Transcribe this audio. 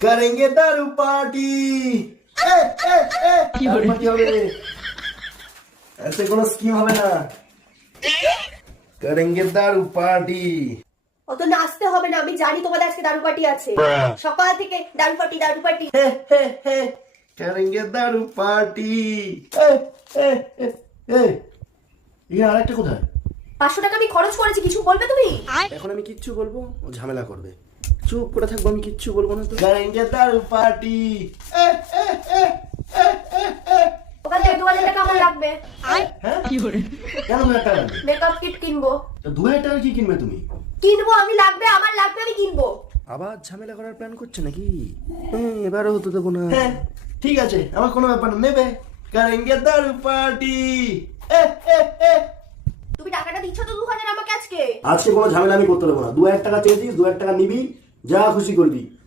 करेंगे दारू पार्टी दारू पार्टी হবে ऐसे কোনো স্কিম হবে না करेंगे दारू पार्टी অত নাচতে হবে না, আমি জানি তোমাদের আজকে দারু পার্টি আছে। সকাল থেকে দারু পার্টি দারু পার্টি। करेंगे दारू पार्टी এই আরেকটা কোথায় 500 টাকা আমি খরচ করেছি, কিছু বলবে তুমি? এখন আমি কিচ্ছু বলবো ও ঝামেলা করবে, চুপ করে থাকবো, আমি কিচ্ছু বলবো না তো। करेंगे दारू पार्टी ওখান থেকে 2000 টাকা আমার লাগবে। হ্যাঁ কি করে কেন 2000 টাকা লাগবে? মেকআপ কিট কিনবো। তো 2000 টাকা কি কিনবে তুমি? কিনবো আমি, লাগবে আমার, লাগবে আমি কিনবো। আবার ঝামেলা করার প্ল্যান করছে নাকি? এবারও হতে দেবো না। হ্যাঁ ঠিক আছে, আমার কোনো ব্যাপার না, নেবে। करेंगे दारू पार्टी তুমি টাকাটা দিচ্ছ তো 2000 আমাকে আজকে? আজকে কোনো ঝামেলা আমি করতে দেবো না। 2000 টাকা চেয়েছিস, 2000 টাকা নিবি, যা খুশি করবি।